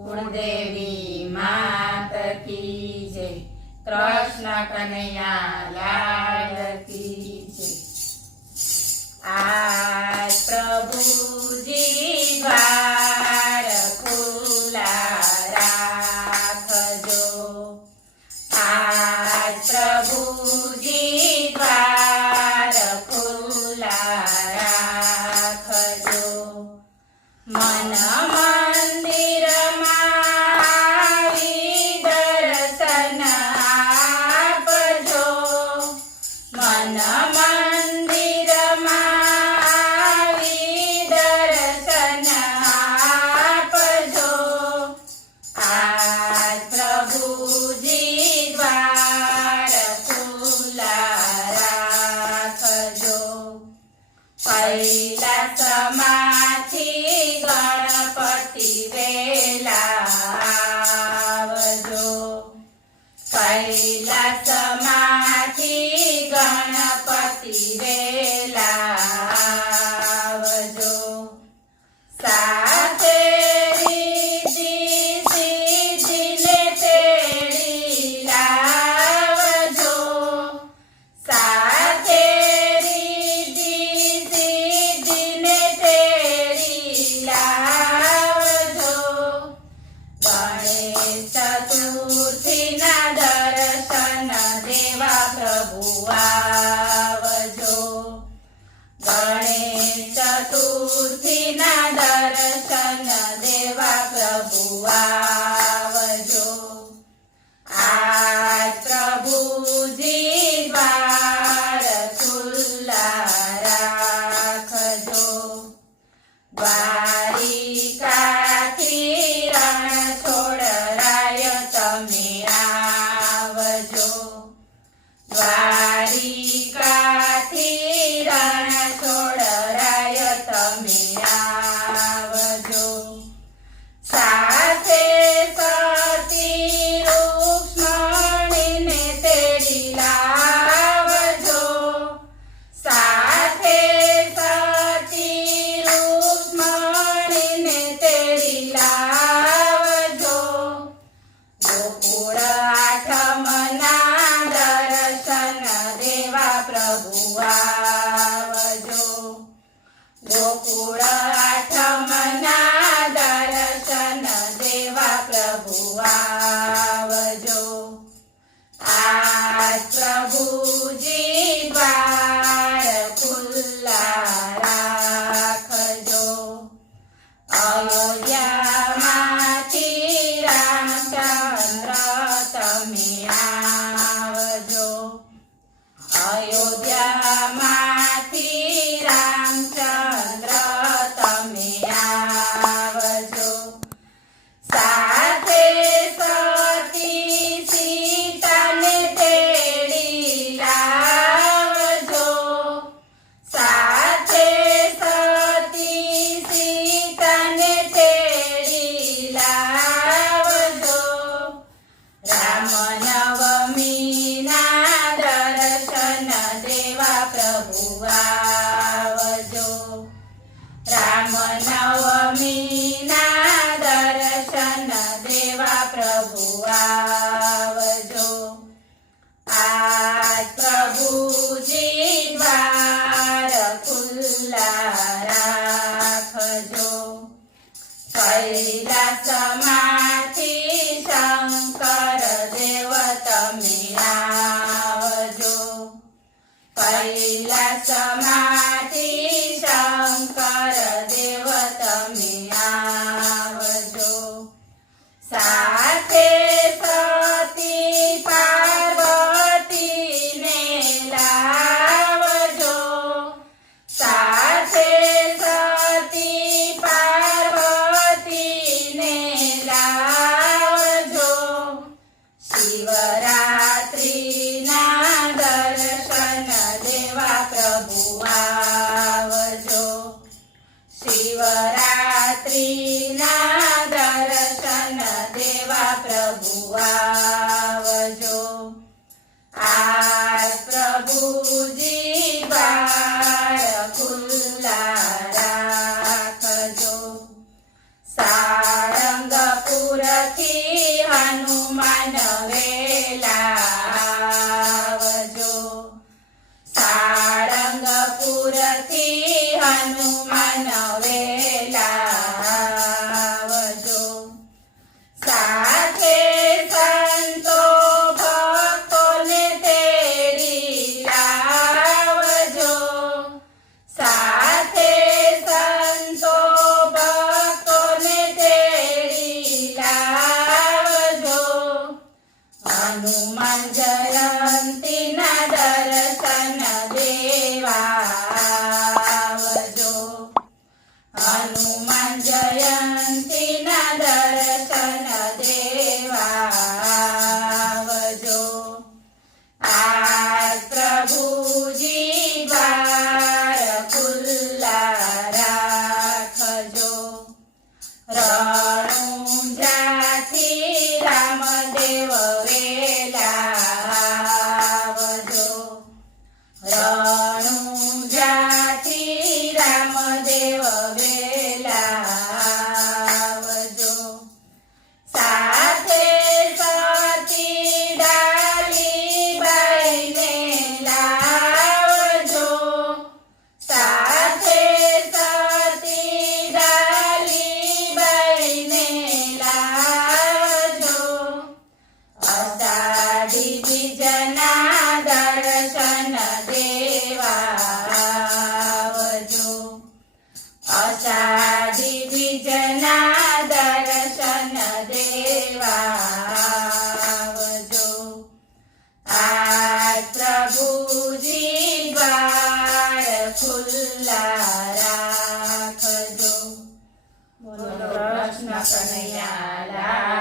कुलदेवी मात की जय। कृष्ण कन्हैया लाल की जय। आज प्रभु जी द्वार खुला राखजो। आज प्रभु जी द्वार खुला राखजो। मन मंदिर मावी दर्शन आपजो। मन मंदिर मावी दर्शन आपजो। आज प्रभु जी द्वार खुला राखजो। कैलासमाथी गणपति वेला आवजो। कैलासमाथी गणपति वेला आवजो। साथे रिद्धि सिद्धिने तेड़ी लावजो। साथे रिद्धि सिद्धिने तेड़ी लावजो। गणेश चतुर्थीना दर्शन देवा प्रभु आवजो। गणेश चतुर्थीना दर्शन देवा प्रभु आवजो। आज प्रभु जी द्वार खुला राखजो। द्वारिकाथी रणछोड़राय तमे आवजो। द्वारिकाथी रणछोड़राय तमे आवजो। साथे सती रुक्ष्मणीने तेड़ी लावजो। साथे सती रुक्ष्मणीने तेड़ी लावजो। गोकुळ आठमना दर्शन देवा प्रभु आवजो। गोकुळ आठमना दर्शन देवा प्रभु आवजो। आज प्रभु जी द्वार खुला राखजो। अयोध्यामाथी रामचंद्र तमे आवजो। अयोध्यामाथी रामचंद्र तमे आवजो। साथे सती सीताने तेड़ी लावजो। साथे सती सीताने तेड़ी लावजो। रामनवमीना दर्शन देवा प्रभु आवजो। रामनवमीना दर्शन देवा प्रभु आवजो। आज प्रभु जी द्वार खुला राखजो। कैलासमाथी शंकर देव तमे आवजो। कैलासमाथी शंकर देव શ્રી હનુમાન વેલા આવજો. સાથે સંતો ભક્તોને તેડી લાવજો. સાથે સંતો ભક્તોને તેડી લાવજો. હનુમાન જયંતીના દર્શન દેવા આવજો. હનુમાન જયંતીના દર્શન દેવા આવજો. આજ પ્રભુજી દ્વાર ખુલ્લા રાખજો. રણુંજાથી રામદેવ વેલા આવજો. રણુંજાથી રામદેવ વેલા આવજો. સાથે સતી ડાલીબાઈને લાવજો. સાથે સતી ડાલીબાઈને લાવજો. અષાઢી બીજના દર્શન દેવા આવજો. અષાઢી બીજના દર્શન દેવા આવજો. આજ પ્રભુજી દ્વાર ખુલ્લા રાખજો. બોલો કૃષ્ણ કનૈયા લાલ